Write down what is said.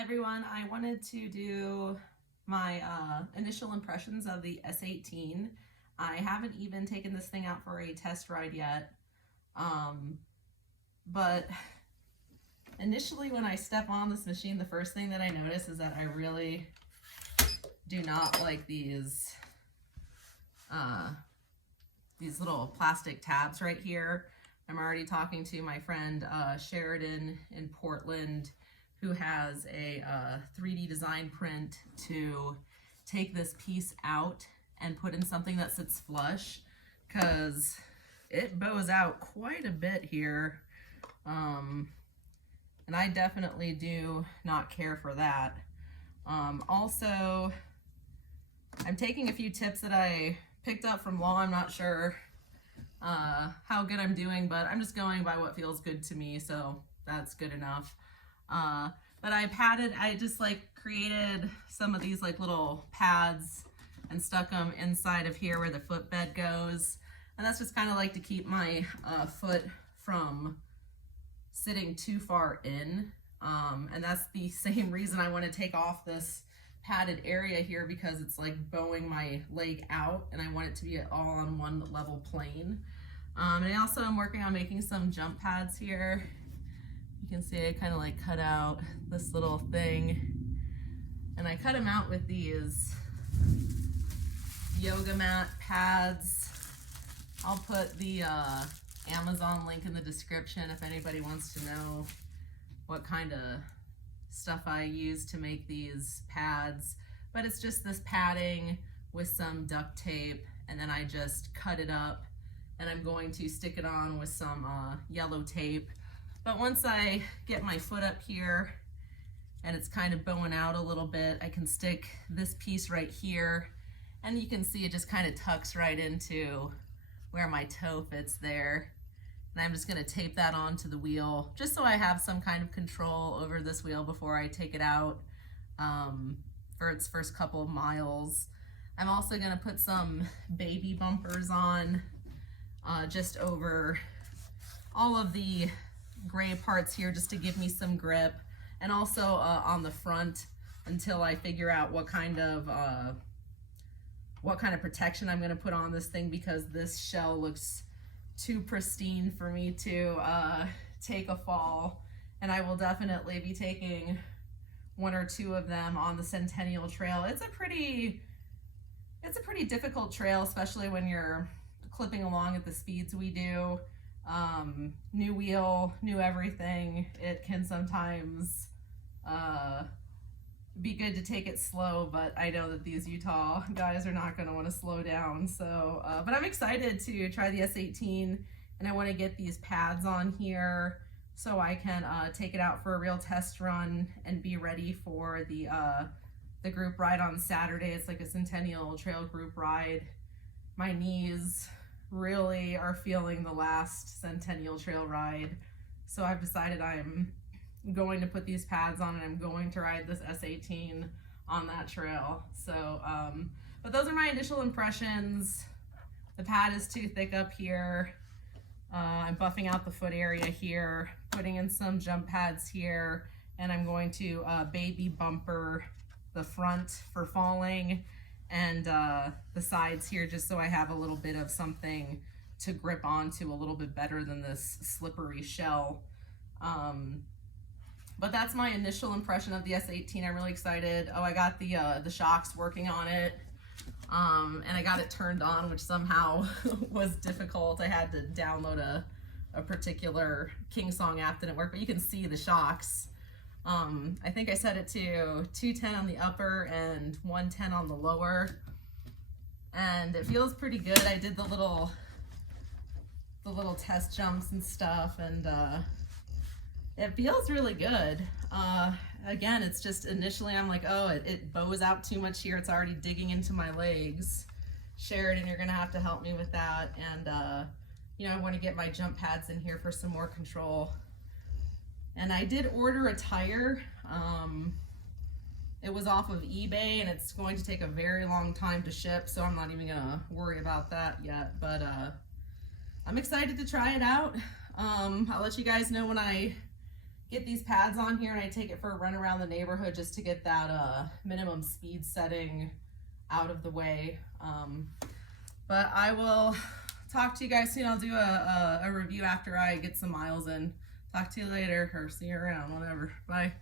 Everyone, I wanted to do my initial impressions of the S18. I haven't even taken this thing out for a test ride yet, but initially when I step on this machine, the first thing that I notice is that I really do not like these little plastic tabs right here. I'm already talking to my friend Sheridan in Portland, who has a 3D design print to take this piece out and put in something that sits flush, because it bows out quite a bit here, and I definitely do not care for that. Also, I'm taking a few tips that I picked up from Law. I'm not sure how good I'm doing, but I'm just going by what feels good to me, so that's good enough. But I just created some of these little pads and stuck them inside of here where the footbed goes. And that's just kind of to keep my foot from sitting too far in. And that's the same reason I want to take off this padded area here, because it's bowing my leg out and I want it to be all on one level plane. And I also am working on making some jump pads here. You can see I kind of cut out this little thing, and I cut them out with these yoga mat pads. I'll put the Amazon link in the description if anybody wants to know what kind of stuff I use to make these pads. But it's just this padding with some duct tape, and then I just cut it up, and I'm going to stick it on with some yellow tape. But once I get my foot up here and it's kind of bowing out a little bit, I can stick this piece right here, and you can see it just kind of tucks right into where my toe fits there. And I'm just going to tape that onto the wheel just so I have some kind of control over this wheel before I take it out for its first couple of miles. I'm also going to put some baby bumpers on just over all of the gray parts here, just to give me some grip, and also on the front until I figure out what kind of protection I'm going to put on this thing, because this shell looks too pristine for me to take a fall. And I will definitely be taking one or two of them on the Centennial Trail. It's a pretty difficult trail, especially when you're clipping along at the speeds we do. New wheel, new everything. It can sometimes be good to take it slow, but I know that these Utah guys are not going to want to slow down. So, but I'm excited to try the S18, and I want to get these pads on here so I can take it out for a real test run and be ready for the group ride on Saturday. It's like a Centennial Trail group ride. My knees really are feeling the last Centennial Trail ride, so I've decided I'm going to put these pads on and I'm going to ride this S18 on that trail. So but those are my initial impressions. The pad is too thick up here. I'm buffing out the foot area here, putting in some jump pads here, and I'm going to baby bumper the front for falling, and the sides here, just so I have a little bit of something to grip onto a little bit better than this slippery shell. But that's my initial impression of the S18. I'm really excited. Oh, I got the shocks working on it, and I got it turned on, which somehow was difficult. I had to download a particular King Song app, didn't work, but you can see the shocks. I think I set it to 210 on the upper and 110 on the lower, and it feels pretty good. I did the little test jumps and stuff, and it feels really good. Again, it's just initially I'm like, oh, it bows out too much here. It's already digging into my legs. Sheridan, you're gonna have to help me with that, and you know, I want to get my jump pads in here for some more control. And I did order a tire. It was off of eBay, and it's going to take a very long time to ship, so I'm not even gonna worry about that yet, but I'm excited to try it out. I'll let you guys know when I get these pads on here and I take it for a run around the neighborhood just to get that minimum speed setting out of the way. But I will talk to you guys soon. I'll do a review after I get some miles in. Talk to you later, or see you around, whatever. Bye.